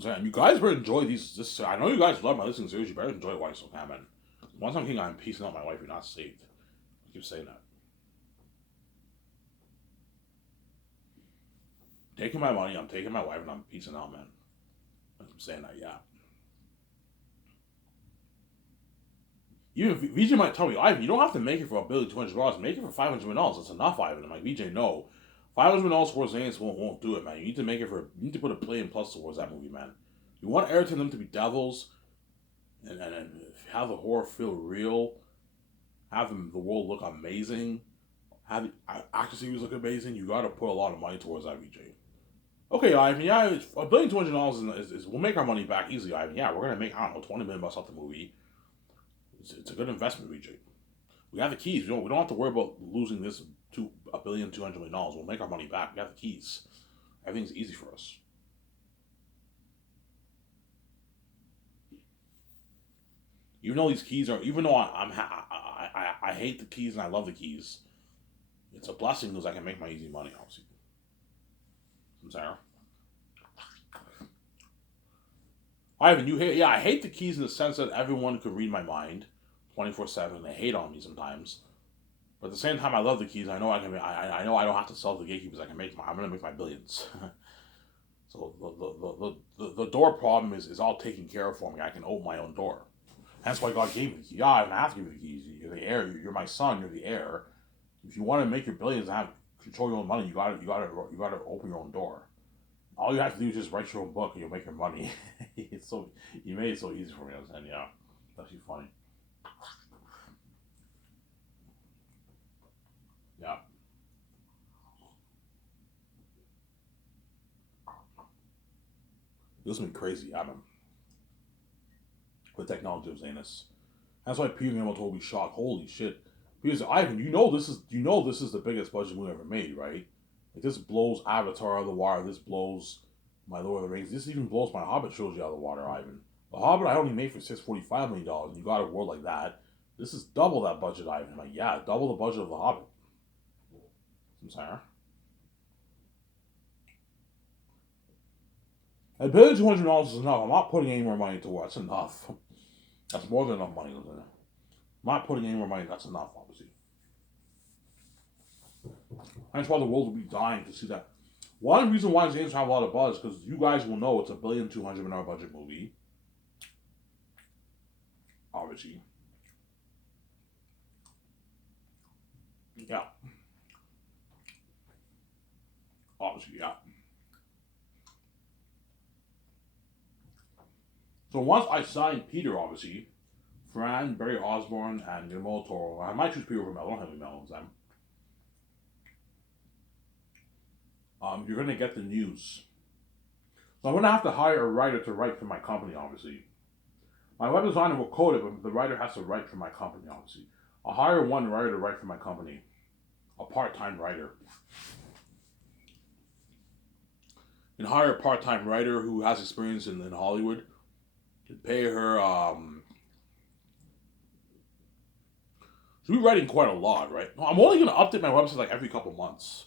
So I'm saying, you guys better enjoy these. This I know you guys love my listening series. You better enjoy Why So Can, man. Once I'm king, I'm piecing out my wife. You're not saved. I keep saying that. Taking my money, I'm taking my wife, and I'm piecing out, man. I'm saying that, yeah. Even if VJ might tell me, Ivan, you don't have to make it for $1,200,000,000. Make it for $500,000,000. That's enough, Ivan. I'm like, VJ, no. $500,000,000 towards Zanis won't do it, man. You need to make it for. You need to put $1,000,000,000 plus towards that movie, man. You want Ayrton them to be devils, and have the horror feel real, have the world look amazing, have the action series look amazing. You got to put a lot of money towards that, VJ. Okay, Ivan. Yeah, $1,200,000,000 is we'll make our money back easily, Ivan. Yeah, we're gonna make, I don't know, $20 million off the movie. It's a good investment, VJ. We have the keys. We don't have to worry about losing this to $1,200,000,000. We'll make our money back. We have the keys. Everything's easy for us. Even though these keys are, even though I hate the keys and I love the keys, it's a blessing because I can make my easy money. Obviously, I'm sorry. Ivan, you hate? Yeah, I hate the keys in the sense that everyone could read my mind, 24/7. They hate on me sometimes. But at the same time, I love the keys. I know I can. I know I don't have to sell the gatekeepers. I can make my. I'm gonna make my billions. So the door problem is all taken care of for me. I can open my own door. That's why God gave me the key. Yeah, I don't have to give you the keys. You're the heir. You're my son. You're the heir. If you want to make your billions and have control your own money, you gotta open your own door. All you have to do is just write your own book and you'll make your money. It's so you made it so easy for me. I was saying, yeah, that's actually funny. Yeah, this has been crazy, Adam. With technology of Zanus. That's why Peter Gamble told me shocked. Holy shit. Because Ivan, you know this is the biggest budget movie ever made, right? Like this blows Avatar out of the water. This blows my Lord of the Rings. This even blows my Hobbit trilogy out of the water, Ivan. The Hobbit I only made for $645 million. And you got a world like that. This is double that budget, Ivan. I'm like, yeah, double the budget of the Hobbit. I'm sorry. $1,200,000,000 is enough. I'm not putting any more money towards. That's enough. That's more than enough money. I'm not putting any more money. That's enough, obviously. That's why the world will be dying to see that. One reason why Zane's have a lot of buzz because you guys will know it's $1,200,000,000 budget movie. Obviously, yeah. Obviously, yeah. So once I signed Peter, obviously, Fran, Barry Osborne, and Guillermo Toro, I might choose Peter over Mel. I don't have any Mel in them. You're gonna get the news. So I'm gonna have to hire a writer to write for my company, obviously. My web designer will code it, but the writer has to write for my company, obviously. I'll hire one writer to write for my company, a part-time writer. You can hire a part-time writer who has experience in Hollywood. You can pay her. She'll be writing quite a lot, right? I'm only gonna update my website like every couple months.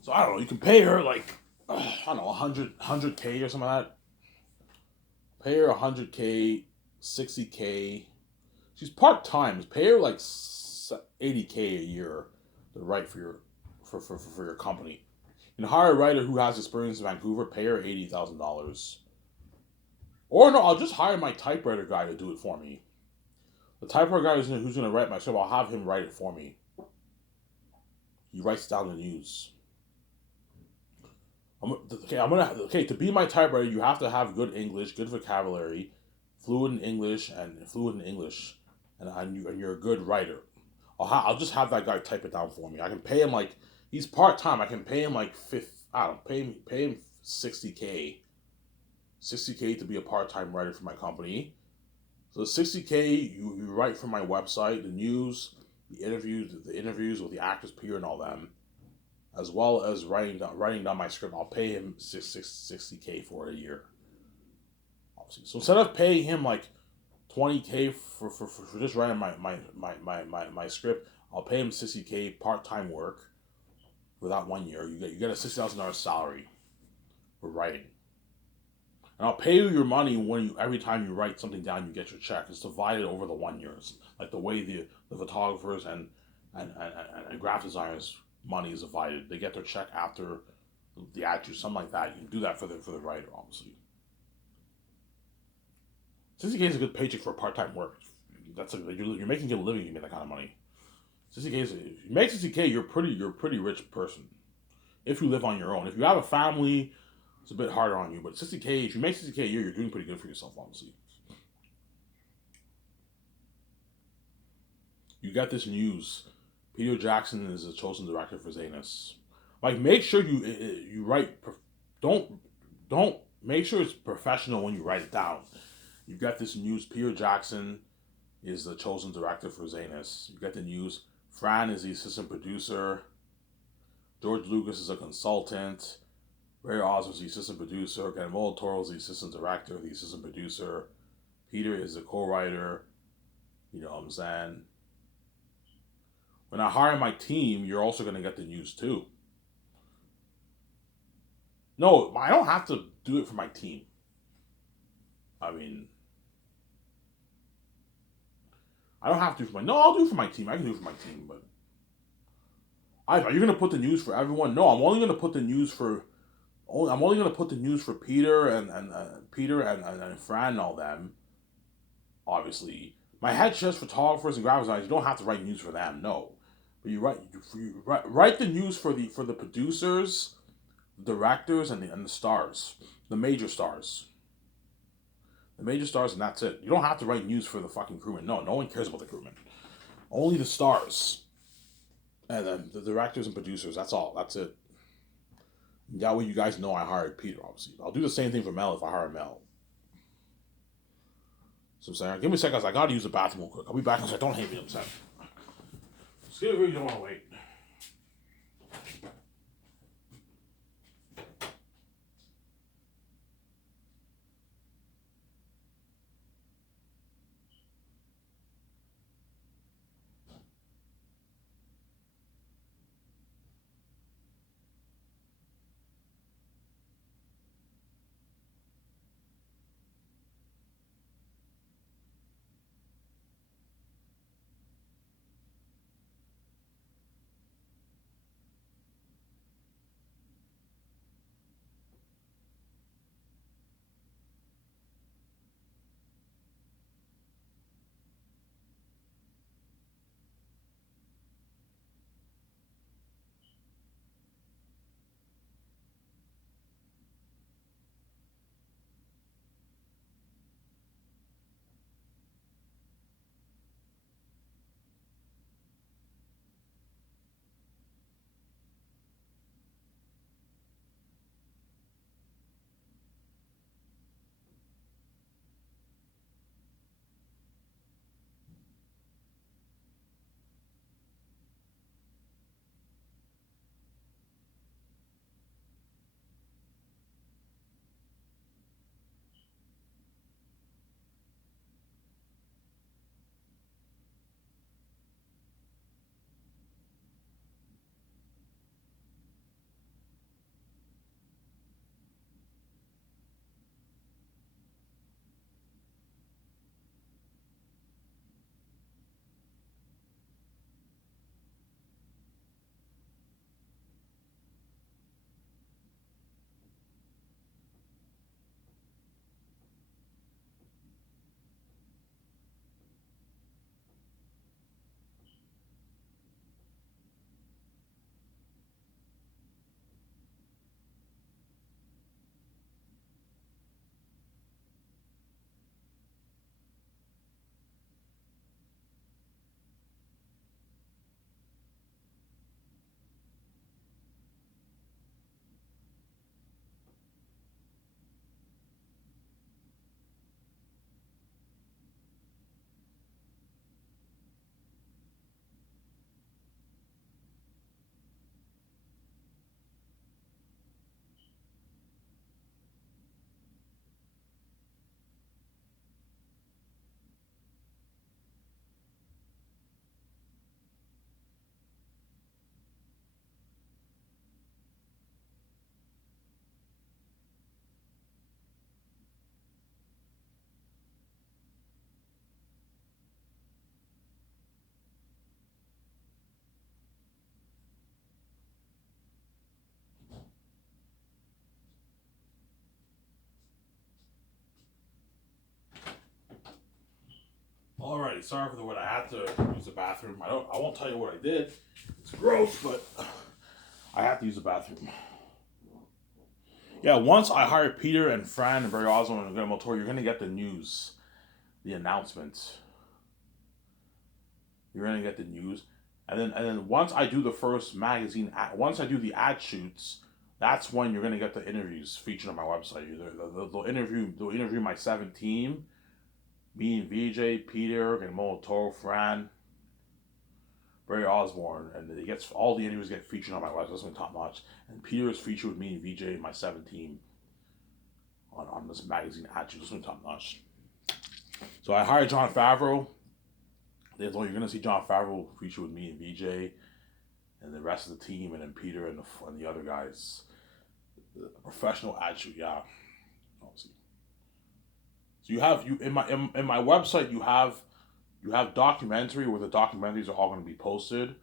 So I don't know. You can pay her like I don't know 100K or something like that. Pay her 100K, 60K. She's part time. Pay her like 80K a year to write for your company. You can hire a writer who has experience in Vancouver. Pay her $80,000. Or no, I'll just hire my typewriter guy to do it for me. The typewriter guy who's going to write my script, I'll have him write it for me. He writes down the news. Okay. To be my typewriter, you have to have good English, good vocabulary, fluent in English, and you're a good writer. I'll just have that guy type it down for me. I can pay him like he's part time. I can pay him like fifth. I don't know, pay him 60K, 60K to be a part time writer for my company. So 60K, you write for my website, the news, the interviews with the actors, Peter, and all them, as well as writing down my script. I'll pay him 60K for a year. Obviously. So instead of paying him like 20K for just writing my script, I'll pay him 60K part time work for that 1 year. You get a $60,000 salary for writing. And I'll pay you your money every time you write something down, you get your check. It's divided over the 1 years, like the way the photographers and graphic designers' money is divided. They get their check after the actor, something like that. You can do that for the writer, obviously. 60K is a good paycheck for part-time work. You're making a living. You make that kind of money. 60K is, if you make 60K, you're a pretty rich person. If you live on your own, if you have a family, it's a bit harder on you. But 60K, if you make 60K a year, you're doing pretty good for yourself, obviously. You got this news. Peter Jackson is the chosen director for Zanus. Like, make sure you write. Don't make sure it's professional when you write it down. You got this news. Peter Jackson is the chosen director for Zanus. You got the news. Fran is the assistant producer. George Lucas is a consultant. Ray Oz is the assistant producer. Guillermo del Toro is the assistant director, the assistant producer. Peter is the co-writer. You know what I'm saying? When I hire my team, you're also going to get the news too. No, I don't have to do it for my team. I mean, I don't have to do it for my. No, I'll do it for my team. I can do it for my team, but are you going to put the news for everyone? No, I'm only going to put the news for. I'm only going to put the news for Peter and Fran and all them. Obviously, my head chef photographers and graphic designers, you don't have to write news for them. No, but write the news for the producers, the directors, and the stars, the major stars. The major stars, and that's it. You don't have to write news for the fucking crewmen. No, no one cares about the crewmen. Only the stars. And then the directors and producers, that's all. That's it. That way you guys know I hired Peter, obviously. I'll do the same thing for Mel if I hire Mel. So I'm saying, give me a second, I gotta use the bathroom real quick. I'll be back in a second. Don't hate me, I'm saying. Excuse me, you don't want to wait. everybody. Sorry for the word. I had to use the bathroom. I won't tell you what I did. It's gross, but I have to use the bathroom. Yeah, once I hire Peter and Fran and Barry Oswald and Guillermo Toro, you're gonna get the news, the announcements. You're gonna get the news, and then once I do the first magazine, once I do the ad shoots, that's when you're gonna get the interviews featured on my website. They'll interview my 7 team, me and VJ, Peter, and Toro, Fran, Barry Osborne, and it gets all the interviews get featured on my website. That's been top notch. And Peter is featured with me and VJ and my 7 team on this magazine ad shoot. That's been top notch. So I hired Jon Favreau. You're gonna see Jon Favreau feature with me and VJ, and the rest of the team, and then Peter and the other guys. The professional ad shoot, yeah. Obviously. So you have in my website you have documentary where the documentaries are all going to be posted.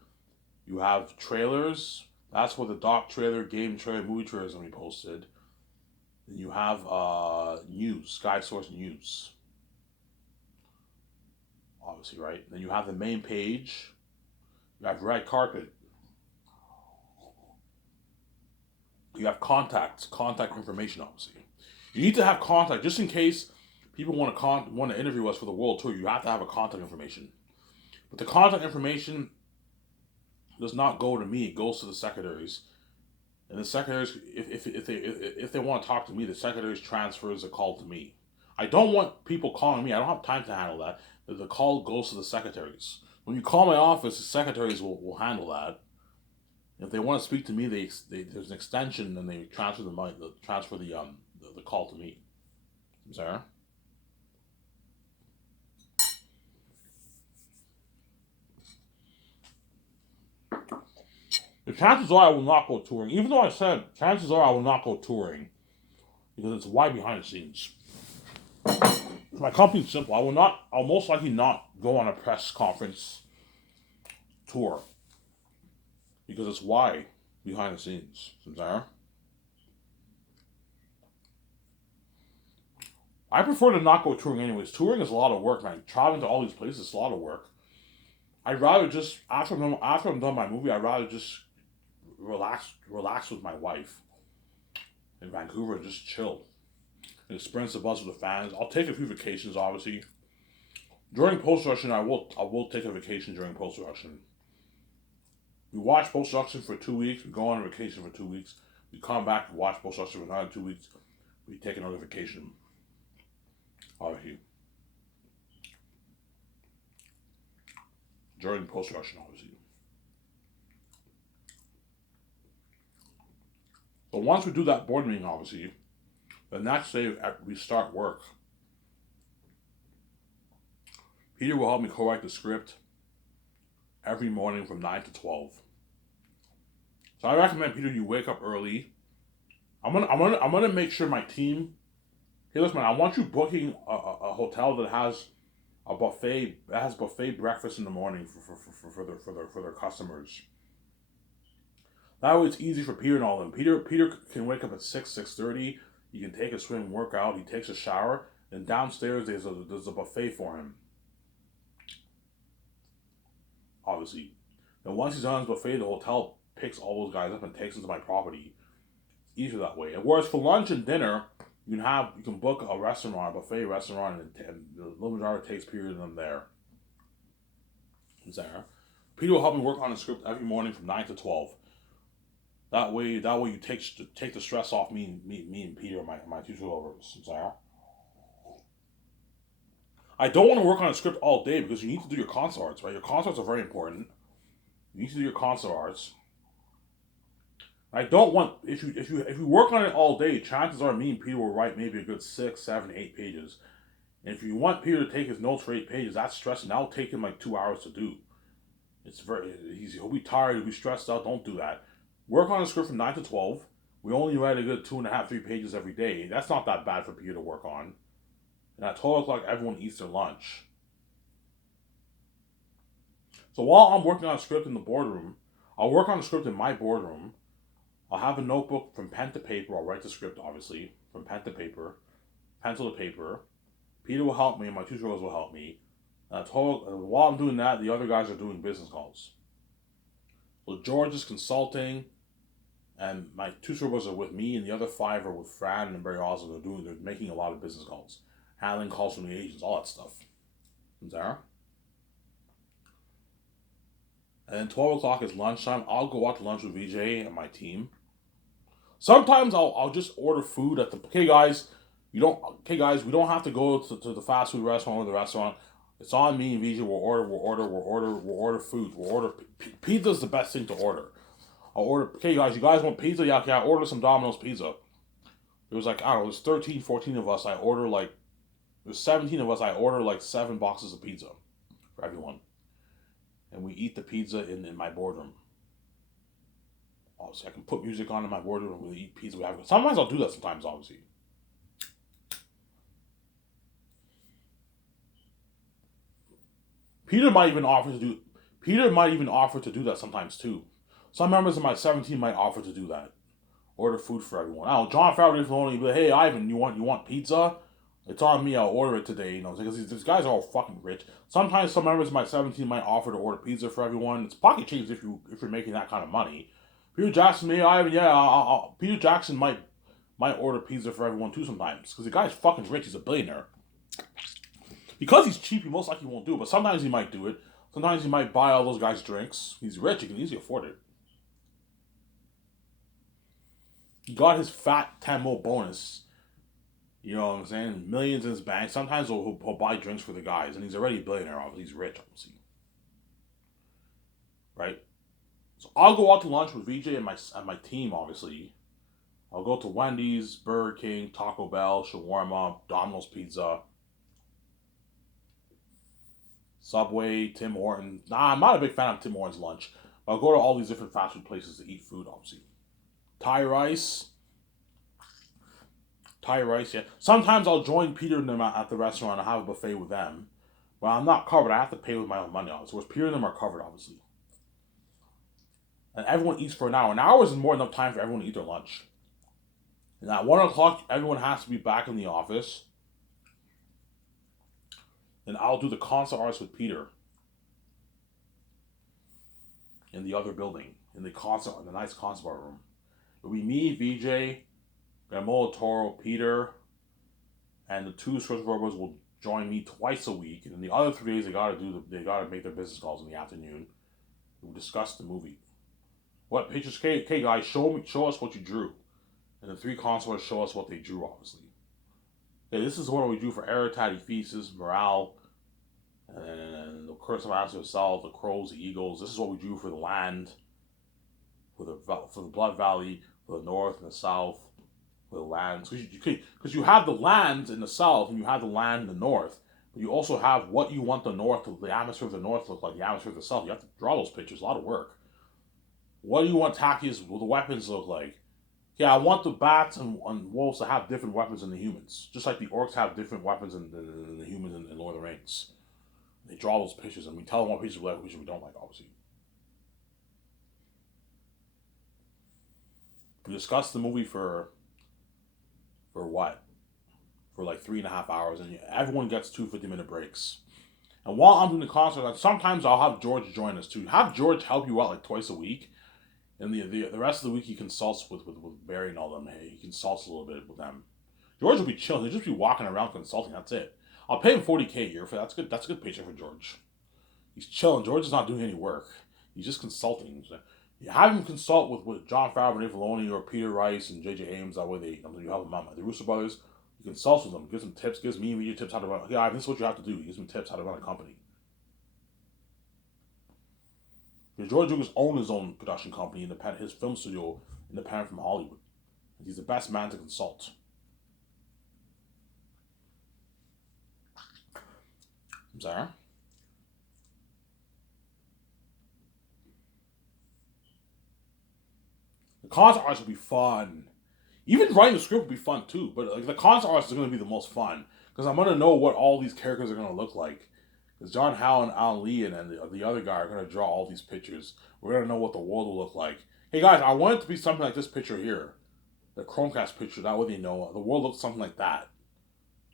You have trailers. That's where the doc trailer, game trailer, movie trailers are going to be posted. Then you have news, Sky Source News. Obviously, right? Then you have the main page. You have red carpet. You have contact information. Obviously, you need to have contact just in case people want to interview us for the world tour. You have to have a contact information. But the contact information does not go to me; it goes to the secretaries. And the secretaries, if they want to talk to me, the secretaries transfers the call to me. I don't want people calling me. I don't have time to handle that. The call goes to the secretaries. When you call my office, the secretaries will handle that. If they want to speak to me, there's an extension, and they transfer the call to me. Sarah? The chances are I will not go touring. Even though I said chances are I will not go touring, because it's why behind the scenes. My company's simple. I'll most likely not go on a press conference tour, because it's why behind the scenes. I prefer to not go touring anyways. Touring is a lot of work, man. Traveling to all these places is a lot of work. I'd rather just after I'm done my movie, I'd rather just relax with my wife in Vancouver and just chill and experience the buzz with the fans. I'll take a few vacations, obviously. During post-production, I will take a vacation during post-production. We watch post-production for 2 weeks, we go on a vacation for 2 weeks, we come back, we watch post-production for another 2 weeks, we take another vacation. Obviously. During post-production, obviously. But once we do that board meeting, obviously, the next day we start work. Peter will help me co-write the script every morning from 9 to 12. So I recommend, Peter, you wake up early. I'm gonna make sure my team. Hey, listen, man, I want you booking a hotel that has a buffet breakfast in the morning for their customers. That way it's easy for Peter and all of them. Peter can wake up at 6:30. He can take a swim, work out. He takes a shower. And downstairs there's a buffet for him. Obviously. And once he's on his buffet, the hotel picks all those guys up and takes them to my property. It's easier that way. And whereas for lunch and dinner, you can book a buffet restaurant, and the little majority takes Peter and them there. Peter will help me work on the script every morning from 9 to 12. That way you take the stress off me and Peter, my two over-overs. I don't want to work on a script all day, because you need to do your concept arts, right? Your concept arts are very important. You need to do your concept arts. I don't want if you work on it all day, chances are me and Peter will write maybe a good 6, 7, 8 pages. And if you want Peter to take his notes for 8 pages, that's stressing. That'll take him like 2 hours to do. He'll be tired, he'll be stressed out. Don't do that. Work on a script from 9 to 12. We only write a good 2.5, 3 pages every day. That's not that bad for Peter to work on. And at 12 o'clock, everyone eats their lunch. So while I'm working on a script in the boardroom, I'll work on a script in my boardroom. I'll have a notebook from pen to paper. I'll write the script, obviously, from pen to paper, pencil to paper. Peter will help me, and my two girls will help me. While I'm doing that, the other guys are doing business calls. So George is consulting, and my two servers are with me, and the other five are with Fran and Barry Oswald. They're making a lot of business calls, handling calls from the agents, all that stuff. Zara. And then 12 o'clock is lunchtime. I'll go out to lunch with VJ and my team. Sometimes I'll just order food at the. Okay, guys, we don't have to go to the fast food restaurant or the restaurant. It's on me and VJ. We'll order food. We'll order pizza's the best thing to order. I'll order. Okay, guys, you guys want pizza? Yeah, okay. I'll order some Domino's pizza. There was like, I don't know. There's 13, 14 of us. There's 17 of us. I order like 7 boxes of pizza for everyone, and we eat the pizza in my boardroom. Obviously, I can put music on in my boardroom and we eat pizza. Sometimes I'll do that. Sometimes, obviously. Peter might even offer to do. Peter might even offer to do that sometimes too. Some members of my 17 might offer to do that. Order food for everyone. I don't know, John Favreau will only be like, hey Ivan, you want pizza? It's on me. I'll order it today. Because these guys are all fucking rich. Sometimes some members of my 17 might offer to order pizza for everyone. It's pocket change if you're making that kind of money. Peter Jackson, me, Ivan, yeah. Peter Jackson might order pizza for everyone too sometimes because the guy's fucking rich. He's a billionaire. Because he's cheap, he most likely won't do it. But sometimes he might do it. Sometimes he might buy all those guys drinks. He's rich. He can easily afford it. He got his fat 10 mil bonus. You know what I'm saying? Millions in his bank. Sometimes he'll buy drinks for the guys, and he's already a billionaire. Obviously, he's rich, obviously, right? So I'll go out to lunch with VJ and my team. Obviously, I'll go to Wendy's, Burger King, Taco Bell, shawarma, Domino's Pizza, Subway, Tim Hortons. Nah, I'm not a big fan of Tim Hortons lunch. But I'll go to all these different fast food places to eat food. Obviously, Thai rice. Thai rice, yeah. Sometimes I'll join Peter and them at the restaurant and have a buffet with them. Well, I'm not covered. I have to pay with my own money, obviously. Whereas Peter and them are covered, obviously. And everyone eats for an hour. An hour is more than enough time for everyone to eat their lunch. And at 1 o'clock, everyone has to be back in the office. And I'll do the concert arts with Peter in the other building, in the nice concert art room. It'll be me, VJ, Guillermo Toro, Peter, and the two Swiss robots will join me twice a week. And then the other 3 days, they gotta make their business calls in the afternoon. We'll discuss the movie. What pictures? Okay, guys, show us what you drew. And the three consulars show us what they drew, obviously. Okay, this is what we drew for Eritati Thesis, Morale, and the Curse of Answer Itself, the Crows, the Eagles. This is what we drew for the land, for the Blood Valley, for the North and the South, for the lands. Because you have the lands in the South and you have the land in the North. But you also have what you want the atmosphere of the North to look like, the atmosphere of the South. You have to draw those pictures, a lot of work. What do you want the weapons to look like? Yeah, I want the bats and wolves to have different weapons than the humans. Just like the orcs have different weapons than the humans in Lord of the Rings. They draw those pictures and we tell them what pictures we like, what pictures we don't like, obviously. We discuss the movie for what? For like 3.5 hours, and everyone gets 2 50-minute breaks. And while I'm doing the concert, like sometimes I'll have George join us too. Have George help you out like twice a week. And the rest of the week he consults with Barry and all them. Hey, he consults a little bit with them. George will be chilling. He'll just be walking around consulting. That's it. I'll pay him 40K a year for that. That's good. That's a good paycheck for George. He's chilling. George is not doing any work. He's just consulting. You have him consult with John Favreau, Dave Filoni, or Peter Rice and J.J. Abrams. That way you have them the Russo brothers. He consults with them, gives them tips, gives me immediate tips how to run. Yeah, this is what you have to do. He gives me tips how to run a company. Because George Lucas owns his own production company, his film studio, independent from Hollywood. He's the best man to consult. I'm sorry. The concept arts will be fun. Even writing the script will be fun too. But like the concept arts is going to be the most fun because I'm going to know what all these characters are going to look like. Because John Howe and Alan Lee and the other guy are going to draw all these pictures. We're going to know what the world will look like. Hey guys, I want it to be something like this picture here. The Chromecast picture, that way they know the world looks something like that.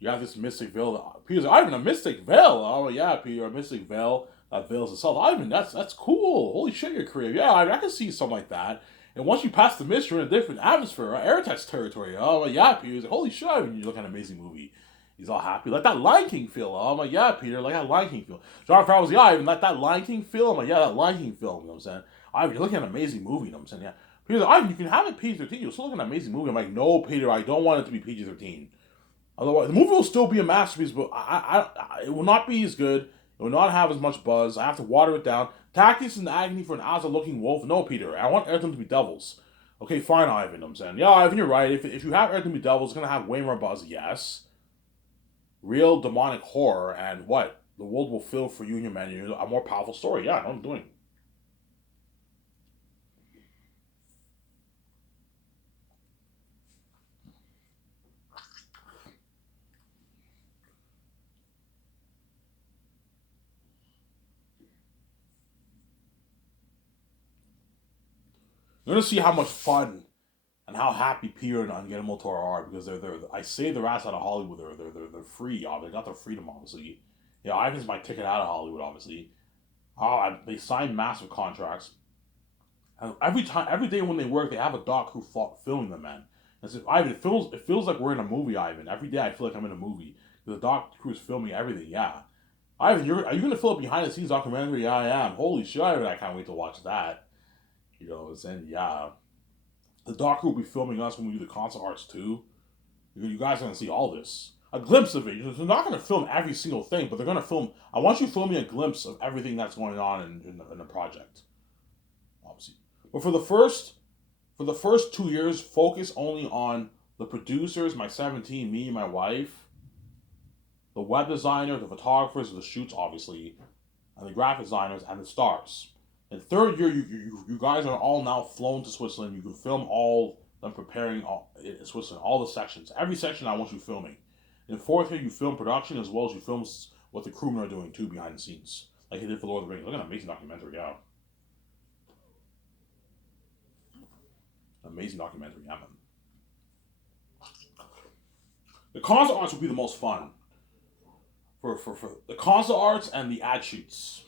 You have this Mystic Veil. Peter's like, Ivan, a Mystic Veil. Oh yeah, Peter, a Mystic Veil that veils itself. Ivan, that's cool. Holy shit, you're creative. Yeah, I can see something like that. And once you pass the mist, you're in a different atmosphere, right? Airtex territory. Oh yeah, Peter. He's like, holy shit, Ivan, you look at an amazing movie. He's all happy. Like that Lion King feel. Oh my yeah, Peter, like that Lion King feel. John Favreau was, yeah, Ivan, like that Lion King feel. I'm like, yeah, that Lion King film. You know what I'm saying? Ivan, you're looking at an amazing movie. You know what I'm saying? Yeah. Peter's like, Ivan, you can have it PG-13. You're still looking at an amazing movie. I'm like, no, Peter, I don't want it to be PG-13. Otherwise, the movie will still be a masterpiece, but it will not be as good. It will not have as much buzz. I have to water it down. Tactics and agony for an Asa-looking wolf. No, Peter. I want everything to be devils. Okay, fine, Ivan. I'm saying, yeah, Ivan, you're right. If you have everything to be devils, it's gonna have way more buzz. Yes, real demonic horror, and what the world will feel for you and your men. A more powerful story. Yeah, I'm doing. You're gonna see how much fun and how happy Peter and Guillermo Toro are because they're I say the rats out of Hollywood. They're free. They got their freedom, obviously. Yeah, Ivan's my ticket out of Hollywood, obviously. They sign massive contracts. And every day when they work, they have a doc who filming them, man. And so, Ivan, it feels like we're in a movie, Ivan. Every day I feel like I'm in a movie. The doc crew's filming everything. Yeah, Ivan, are you gonna fill a behind the scenes documentary? Yeah, I am. Holy shit, Ivan, I can't wait to watch that. You know, and yeah, the doc will be filming us when we do the concert arts too. You guys are gonna see all this. A glimpse of it. They're not gonna film every single thing, but they're gonna film. I want you filming a glimpse of everything that's going on in the project, obviously. But for the first 2 years, focus only on the producers, my 17, me, my wife, the web designer, the photographers, the shoots, obviously, and the graphic designers and the stars. In third year, you guys are all now flown to Switzerland. You can film all them preparing in Switzerland, all the sections. Every section I want you filming. In fourth year, you film production as well as you film what the crewmen are doing too behind the scenes, like he did for Lord of the Rings. Look at an amazing documentary, yeah, amazing documentary, yeah, man. The concert arts will be the most fun for the concert arts and the ad shoots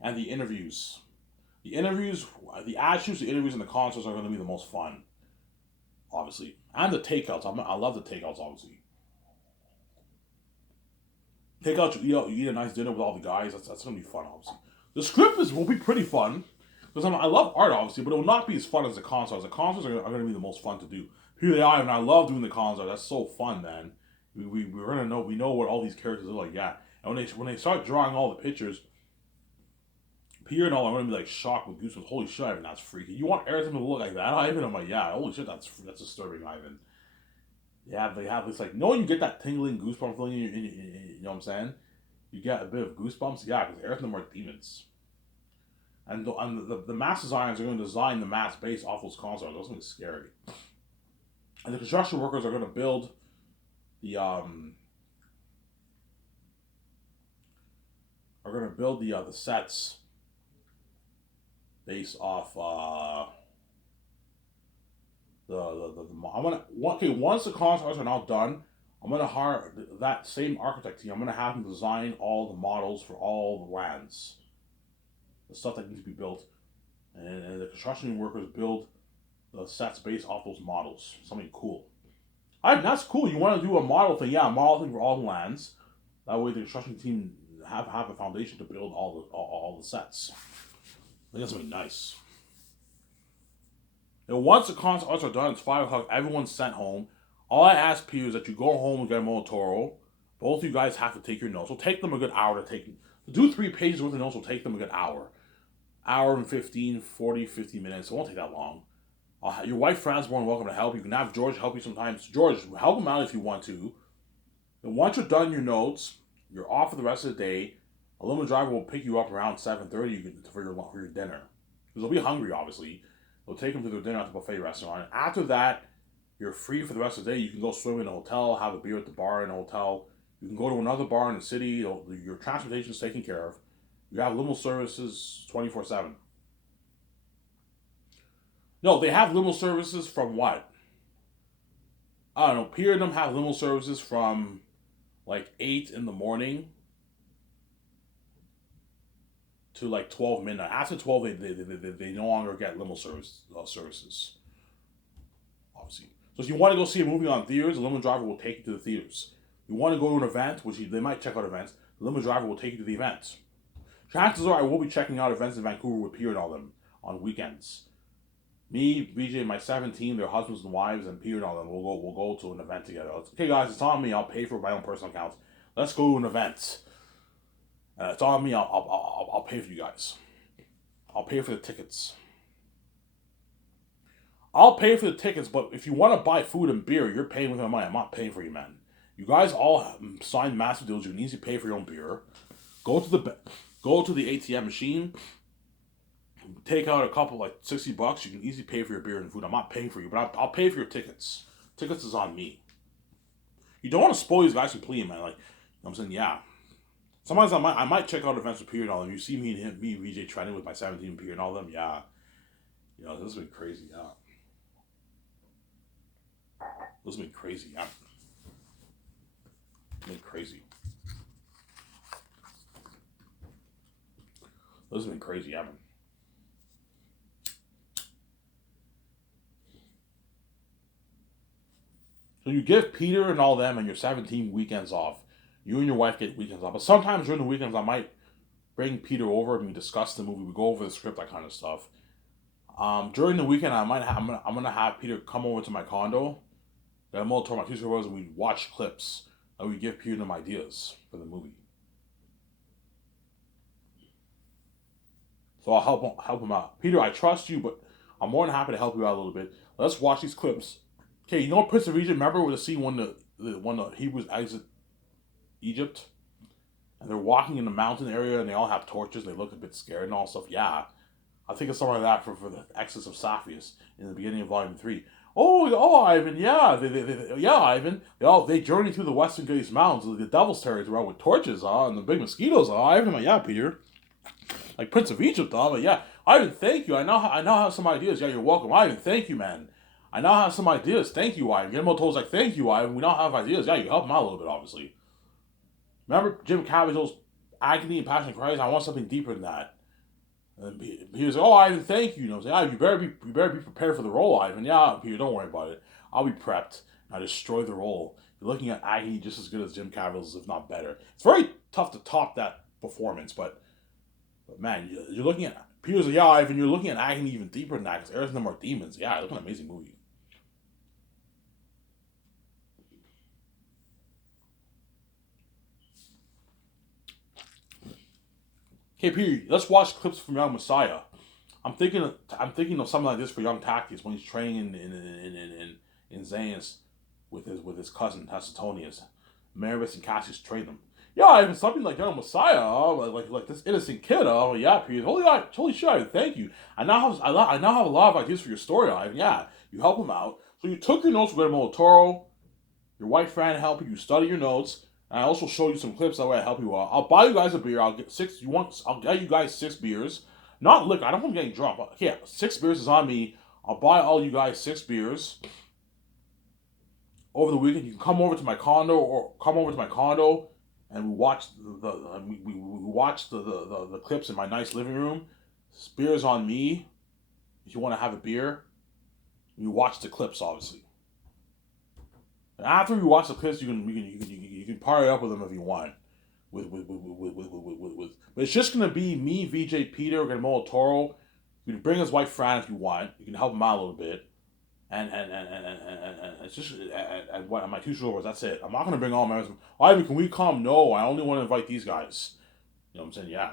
and the interviews. The interviews, the ad shoots, the interviews, and the concerts are going to be the most fun, obviously. And the takeouts. I love the takeouts, obviously. Takeouts, you eat a nice dinner with all the guys. That's going to be fun, obviously. The script will be pretty fun. Because I love art, obviously, but it will not be as fun as the concerts. The concerts are going to be the most fun to do. Here they are, and I love doing the concerts. That's so fun, man. We're going to know, we know what all these characters look like, yeah. And when they start drawing all the pictures, Peter and all are going to be like shocked with goosebumps. Holy shit, Ivan, that's freaky. You want everything to look like that, Ivan? I'm like, yeah, holy shit, that's disturbing, Ivan. They have this like, you get that tingling goosebump feeling. You know what I'm saying? You get a bit of goosebumps, yeah, because everything are demons. And the mass designers are going to design the mass based off those consoles. That's going to be scary. And the construction workers are going to build the the sets based off the I'm gonna okay once the consoles are now done, I'm gonna hire that same architect team. I'm gonna have them design all the models for all the lands, the stuff that needs to be built, and the construction workers build the sets based off those models. Something cool. Alright, that's cool. You want to do a model thing? Yeah, a model thing for all the lands. That way, the construction team have a foundation to build all the sets. I think that's gonna be nice. And once the concert arts are done, it's 5 o'clock. Everyone's sent home. All I ask Peter is that you go home with Guillermo Toro. Both of you guys have to take your notes. It'll take them a good hour to do 3 pages worth of notes. Will take them a good hour and 15, 40, 50 minutes. It won't take that long. Your wife Fran's more than welcome to help. You can have George help you sometimes. George, help him out if you want to. And once you're done your notes, you're off for the rest of the day. A limo driver will pick you up around 7:30 for your dinner. Because they'll be hungry, obviously. They'll take them to their dinner at the buffet restaurant. After that, you're free for the rest of the day. You can go swim in a hotel, have a beer at the bar in a hotel. You can go to another bar in the city. Your transportation is taken care of. You have limo services 24/7. No, they have limo services from what? I don't know. Peer of them have limo services from like 8 in the morning to like 12 midnight. After 12, they no longer get limo services, obviously. So if you want to go see a movie on theaters, the limo driver will take you to the theaters. You want to go to an event, which they might check out events, the limo driver will take you to the event. Chances are I will be checking out events in Vancouver with Peter and all them on weekends. Me, BJ, my 17, their husbands and wives, and Peter and all them we'll go to an event together. Okay, guys, it's on me. I'll pay for my own personal accounts. Let's go to an event. It's on me. I'll pay for you guys. I'll pay for the tickets. I'll pay for the tickets, but if you want to buy food and beer, you're paying with my money. I'm not paying for you, man. You guys all signed massive deals. You can easily pay for your own beer. Go to the ATM machine. Take out a couple like $60. You can easily pay for your beer and food. I'm not paying for you, but I'll pay for your tickets. Tickets is on me. You don't want to spoil these guys completely, man. Like I'm saying, yeah. Sometimes I might check out events with Peter and all them. You see me and VJ trending with my 17 Peter and all them, yeah. You know, this has been crazy, yeah. This has been crazy, yeah. It's been crazy. This has been crazy, yeah, man. So you give Peter and all them and your 17 weekends off. You and your wife get weekends off. But sometimes during the weekends, I might bring Peter over and we discuss the movie. We go over the script, that kind of stuff. During the weekend, I'm gonna have Peter come over to my condo. I'm gonna talk my two supervisors and we watch clips and we give Peter them ideas for the movie. So I'll help him out. Peter, I trust you, but I'm more than happy to help you out a little bit. Let's watch these clips. Okay, you know Prince of Egypt? Remember with the scene when the Hebrews exit Egypt, and they're walking in the mountain area, and they all have torches. They look a bit scared and all stuff. Yeah, I think it's something like that for the Exodus of Sapphires in the beginning of Volume 3. Oh, Ivan, yeah, yeah, Ivan. They journey through the Western Ghats Mountains, the Devil's Territory, with torches, and the big mosquitoes, Ivan. Like, yeah, Peter, like Prince of Egypt, but yeah, Ivan, thank you. I now have some ideas. Yeah, you're welcome, Ivan. Thank you, man. I now have some ideas. Thank you, Ivan. Guillermo told us like, thank you, Ivan. We now have ideas. Yeah, you help him out a little bit, obviously. Remember Jim Caviezel's agony and passion cries? I want something deeper than that. And he was like, "Oh, Ivan, thank you." And I was like, "You better be prepared for the role, Ivan." Yeah, Peter, don't worry about it. I'll be prepped. I destroy the role. You're looking at agony just as good as Jim Caviezel's, if not better. It's very tough to top that performance, but man, you're looking at Peter's like, "Yeah, Ivan, you're looking at agony even deeper than that because Earth and them are demons." Yeah, it's an amazing movie. Okay, Peter, let's watch clips from Young Messiah. I'm thinking of something like this for Young Tactics when he's training in Zanis with his cousin Tacitonius. Maribus and Cassius train them. Yeah, even something like Young Messiah, like this innocent kid. Oh yeah, Peter. Holy shit! Ivan, thank you. I now have a lot of ideas for your story, Ivan. Yeah, you help him out. So you took your notes from Guillermo del Toro. Your white friend helped you. You study your notes. And I also showed you some clips that way I help you out. I'll buy you guys a beer. I'll get you guys 6 beers. Not liquor. I don't want getting drunk. Yeah, 6 beers is on me. I'll buy all you guys 6 beers over the weekend. You can come over to my condo and we watch we watch the clips in my nice living room. Beers on me. If you want to have a beer, you watch the clips obviously. And after you watch the clips, you can party up with them if you want. But it's just gonna be me, VJ, Peter, Guillermo Toro. You can bring his wife Fran if you want. You can help him out a little bit. And it's just and what my two shoulders. That's it. I'm not gonna bring all members. Ivan, can we come? No, I only want to invite these guys. You know what I'm saying? Yeah.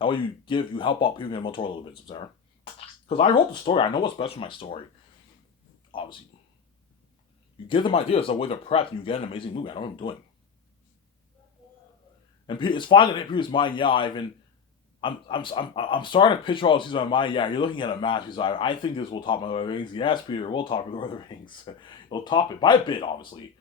That way you help out Peter Guillermo Toro a little bit, Sarah. Because I wrote the story. I know what's best for my story. Obviously. You give them ideas the way they're prepped and you get an amazing movie. I know what I'm doing. And it's fine that Peter's mind, yeah, Ivan. I'm starting to picture all this in my mind. Yeah, you're looking at a match. He's like, I think this will top my Lord of the Rings. Yes, Peter, we'll top the Lord of the Rings. It'll top it by a bit, obviously.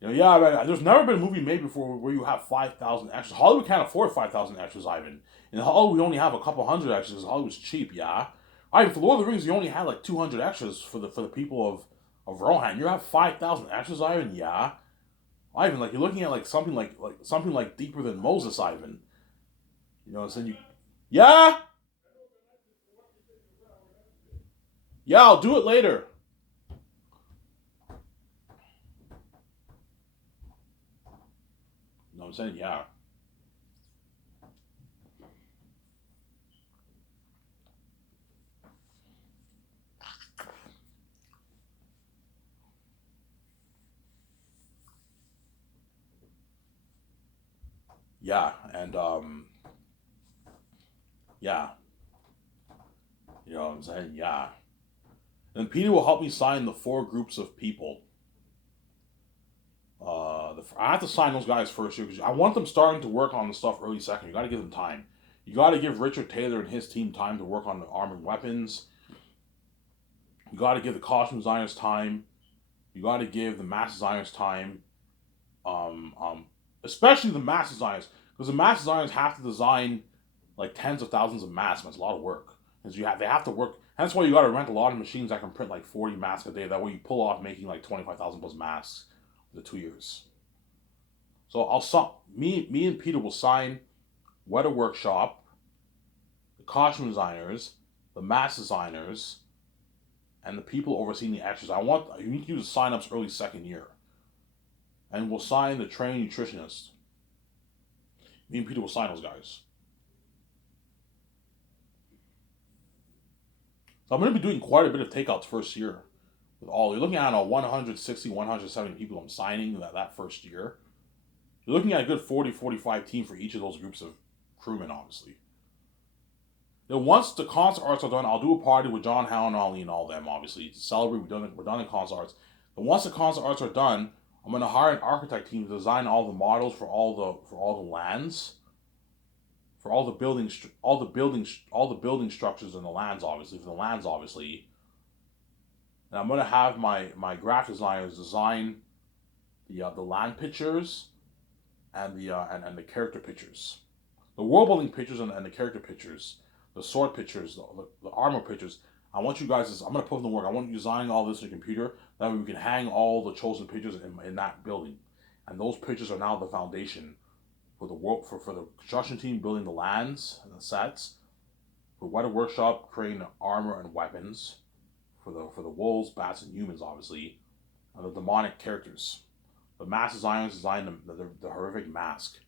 You know, yeah, man, there's never been a movie made before where you have 5,000 extras. Hollywood can't afford 5,000 extras, Ivan. In Hollywood, we only have a couple hundred extras. Hollywood's cheap, yeah. Ivan, for Lord of the Rings, you only had like 200 extras for the people of Rohan. You have 5,000 extras, Ivan. Yeah, Ivan. Like you're looking at like something like deeper than Moses, Ivan. You know what I'm saying? Yeah, yeah. I'll do it later. You know what I'm saying? Yeah, yeah, and yeah. You know what I'm saying? Yeah. And Peter will help me sign the 4 groups of people. I have to sign those guys first year because I want them starting to work on the stuff early second. You got to give them time. You got to give Richard Taylor and his team time to work on the armored weapons. You got to give the costume designers time. You got to give the mass designers time. Um, um, Especially the mass designers because the mass designers have to design like tens of thousands of masks. It's a lot of work because they have to work. That's why you got to rent a lot of machines that can print like 40 masks a day. That way you pull off making like 25,000 plus masks in the 2 years. So me and Peter will sign Weta Workshop, the costume designers, the mask designers, and the people overseeing the extras. You need to do the sign-ups early second year, and we'll sign the trained nutritionist. Me and Peter will sign those guys. So I'm going to be doing quite a bit of takeouts first year. With all you're looking at 160, 170 people I'm signing that first year. You're looking at a good 40, 45 team for each of those groups of crewmen, obviously. Then once the concert arts are done, I'll do a party with John Howe and Ali and all them, obviously, to celebrate we're done in concert arts. But once the concert arts are done, I'm gonna hire an architect team to design all the models for all the lands, for all the building structures in the lands, obviously, for the lands, obviously. And I'm gonna have my graphic designers design the land pictures and and the character pictures, the world building pictures and the character pictures, the sword pictures, the armor pictures. I want you guys. I'm gonna put in the work. I want you designing all this in your computer. That way we can hang all the chosen pictures in that building, and those pictures are now the foundation for the world for the construction team building the lands and the sets. For Weta Workshop creating armor and weapons. For the wolves, bats, and humans, obviously, and the demonic characters. The mass designers designed the horrific mask